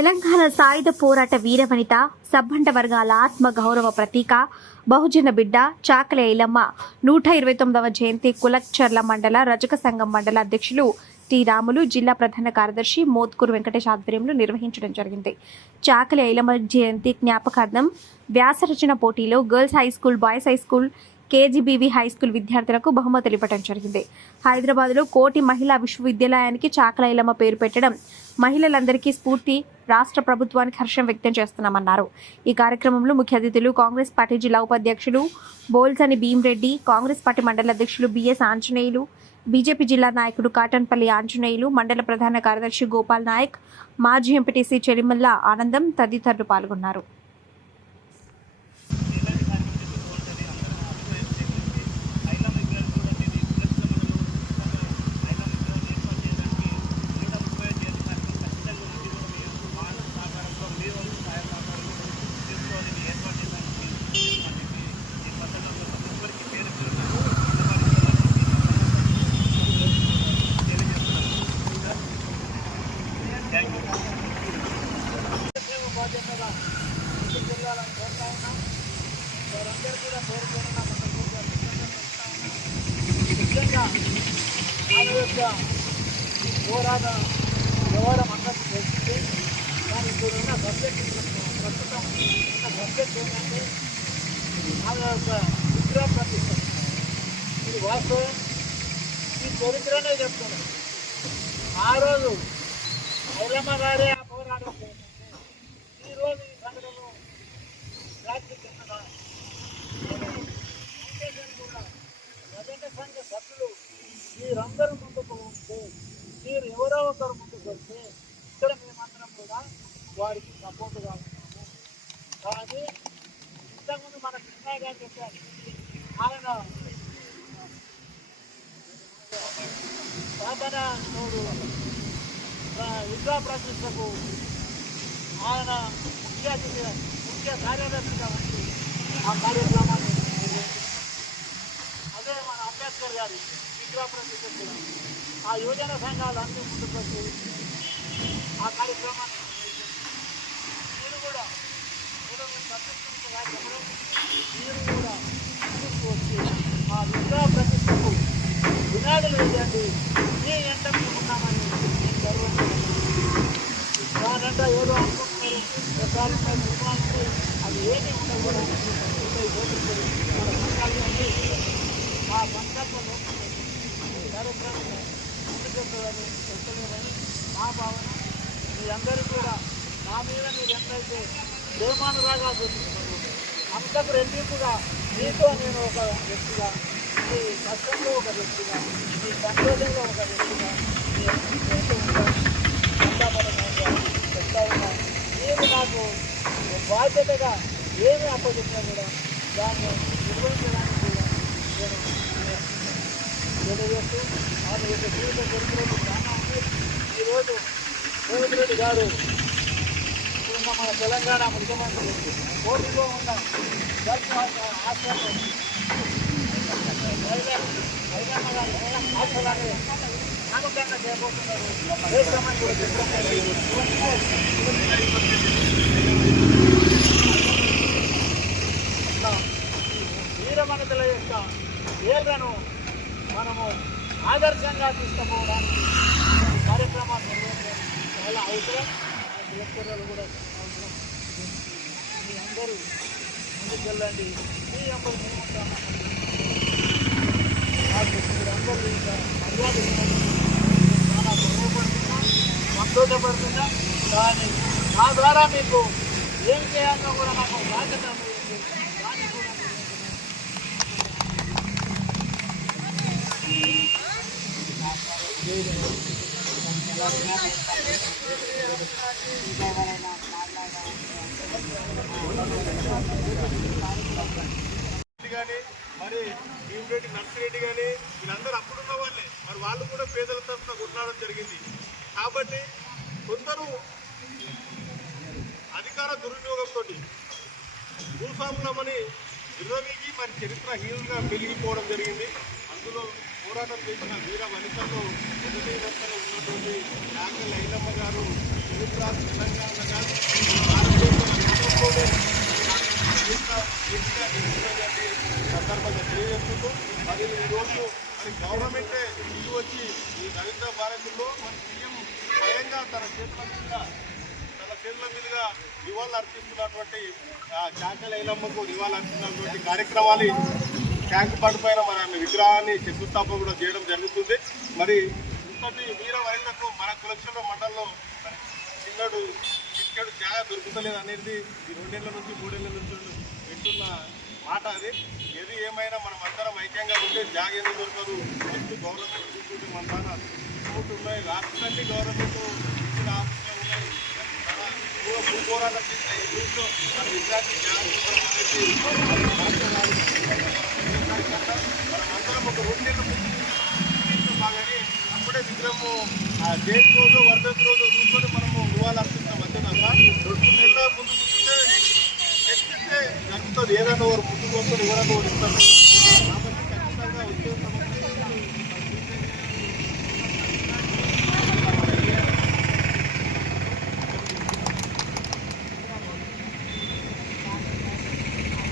తెలంగాణ సాయుధ పోరాట వీరవనిత సబ్బండ వర్గాల ఆత్మ గౌరవ ప్రతీక బహుజన బిడ్డ చాకలి ఐలమ్మ నూట ఇరవై తొమ్మిదవ జయంతి కులక్చర్ల మండల రజక సంఘం మండల అధ్యక్షులు టి రాములు జిల్లా ప్రధాన కార్యదర్శి మోత్కూరు వెంకటేష్ ఆధ్వర్యంలో నిర్వహించడం జరిగింది. చాకలి ఐలమ్మ జయంతి జ్ఞాపకార్థం వ్యాసరచన పోటీలో girls high school boys high school KGBV high school విద్యార్థులకు బహుమతులు ఇవ్వడం జరిగింది. హైదరాబాద్లో కోటి మహిళా విశ్వవిద్యాలయానికి చాకలైలమ్మ పేరు పెట్టడం మహిళలందరికీ స్ఫూర్తి రాష్ట్ర ప్రభుత్వానికి హర్షం వ్యక్తం చేస్తున్నామన్నారు. ఈ కార్యక్రమంలో ముఖ్య అతిథులు కాంగ్రెస్ పార్టీ జిల్లా ఉపాధ్యక్షులు బోల్సని భీమరెడ్డి కాంగ్రెస్ పార్టీ మండల అధ్యక్షులు బిఎస్ ఆంజనేయులు బీజేపీ జిల్లా నాయకుడు కాటన్పల్లి ఆంజనేయులు మండల ప్రధాన కార్యదర్శి గోపాల్ నాయక్ మాజీ ఎంపీటీసీ చెలిమల్ల ఆనందం తదితరులు పాల్గొన్నారు. ముఖ్యంగా యొక్క పోరాట వ్యవహారం అందరికీ తెలిసింది కానీ ఇప్పుడు ఉన్న సబ్జెక్ట్ ప్రస్తుతం ఉన్న సబ్జెక్ట్ ఏంటంటే ఆమె యొక్క విగ్రహ ప్రతిష్ట ఇది వాస్తవం ఈ చరిత్రనే చెప్తున్నాను ఆ రోజు ఐలమ్మ గారే ఆ పోరాటం చేసింది ఈ రోజు ఈ సంఘటనలో రాత్రి చెందగా వెంకటేశ్వర కూడా రజక సంఘ సభ్యులు మీరందరూ ముందుకు వస్తే మీరు ఎవరో ఒకరు ముందుకు వస్తే ఇక్కడ మేమందరం కూడా వారికి సపోర్ట్గా ఉన్నాము. కానీ ఇంతకుముందు మన కృష్ణయ్య గారు చెప్పారు. ఆయన సాధన తోడు విద్యా ప్రతిష్టకు ఆయన ముఖ్య అతిథి ముఖ్య కార్యదర్శిగా ఉండి ఆ కార్యక్రమాన్ని అదే మన అంబేద్కర్ గారి విగ్రహ ప్రతిష్ట ఆ యువజన సంఘాలు అన్ని ముందుకు వచ్చి ఆ కార్యక్రమాన్ని నిర్వహించారు. మీరు కూడా మీరు కూడా వచ్చి ఆ విగ్రహ ప్రతిష్టకు వినాడులు వేయండి మీ ఎంట ఉన్నామని నేను గర్వంగా ఏదో అనుకుంటున్నారు రకాలు అది ఏమీ ఉండవు కూడా మన సంకల్పం ఆ సంకల్పంలో కార్యక్రమం ముందుకెళ్తుందని చెప్తలేదని మా భావన మీరందరూ కూడా నా మీద మీరు ఎంతైతే ప్రేమానురాగా చూస్తున్నారు అంతకు రెండింపుగా మీతో నేను ఒక వ్యక్తిగా మీ కష్టంలో ఒక వ్యక్తిగా మీ సంతోషంలో ఒక వ్యక్తిగా మీ చెప్తా ఉన్నా. మీరు నాకు బాధ్యతగా ఏమి అప్పచెప్పినా కూడా దాన్ని నిర్వహించడానికి కూడా నేను తెలియజేస్తూ ఆమె యొక్క జీవిత చరిత్రలో చాలా ఉంది ఈరోజు రేవంత్ రెడ్డి గారు ఇప్పుడున్న మన తెలంగాణ ముఖ్యమంత్రి పోటీలో ఉన్న గల్ఫ్ హాస్పిటల్ నామకరణ చేయబోతున్నారు దేశమని యొక్క పేర్లను మనము ఆదర్శంగా తీసుకుపోవడానికి కార్యక్రమాలు నిర్వహించడం చాలా అవసరం. ఆ కూడా అందరూ ముందుకు వెళ్ళండి మీ అందరూ మేము ఉంటాము నాకు మీరందరూ ఇంకా మర్యాద చాలా గర్వపడుతున్నా సంతోషపడుతున్నా కానీ నా ద్వారా మీకు ఏం చేయాలో కూడా నాకు బాధ్యత ఉంది. దాన్ని కూడా మీరు రెడ్డి కానీ మరి భీమిరెడ్డి నర్సిరెడ్డి కానీ వీళ్ళందరూ అప్పుడున్న వాళ్ళే మరి వాళ్ళు కూడా పేదల తరఫున కొట్లాడడం జరిగింది. కాబట్టి కొందరు అధికార దుర్వినియోగంతో భూస్వాములమని విర్రవీగి మరి చరిత్రహీనంగా పెరిగిపోవడం జరిగింది. అందులో పోరాటం చేసిన వీర వనితల్లో మొదటి వరుసలో ఉన్నటువంటి ఉన్నటువంటి నాగల్ ఐలమ్మ గారు చరిత్ర తెలంగాణ కాదు సందర్భంగా తెలియజేస్తుంటూ మరి ఈరోజు మరి గవర్నమెంటే ఇల్లు వచ్చి ఈ రవీంద్ర భారతిలో మన సీఎం స్వయంగా తన చేతుల మీదుగా తన చేతుల మీదుగా నివాళులు అర్పిస్తున్నటువంటి చాకలైలమ్మకు నివాళులు అర్పిస్తున్నటువంటి కార్యక్రమాలు ట్యాంక్ బండ్ పైన మన విగ్రహాన్ని శంకుస్థాపన కూడా చేయడం జరుగుతుంది. మరి ఇంతటి వీర వరిలకు మన కులక్షణ మండలంలో చిన్నడు చిక్కడు ఛాయ దొరుకుతలేదు అనేది ఈ రెండేళ్ళ నుంచి మూడేళ్ళ నుంచి వింటున్న మాట అది. ఏది ఏమైనా మనం అందరం ఐక్యంగా ఉంటే జాగ ఎందుకు దొరకదు? ఫస్ట్ గవర్నమెంట్ చూసుకుంటే మన దాన ఉన్నాయి రాష్ట్రాన్ని గవర్నమెంట్ ఇచ్చిన ఆఫీసులు ఉన్నాయి. మన పోరాటం చేసిన ఈ మన విద్యార్థి జాగ్రత్త అందరం ఒక రెండు నెలల ముందు బాగానే అప్పుడే విగ్రహము జయంతి రోజు వరదతి రోజు చూసుకొని మనము ఇవ్వాలనుకుంటున్నాం అంతే తప్ప రెండు నెలల ముందు చూస్తే జరుగుతుంది. ఏదైనా వారు ముందు కోసం ఎవరైనా ఇస్తారు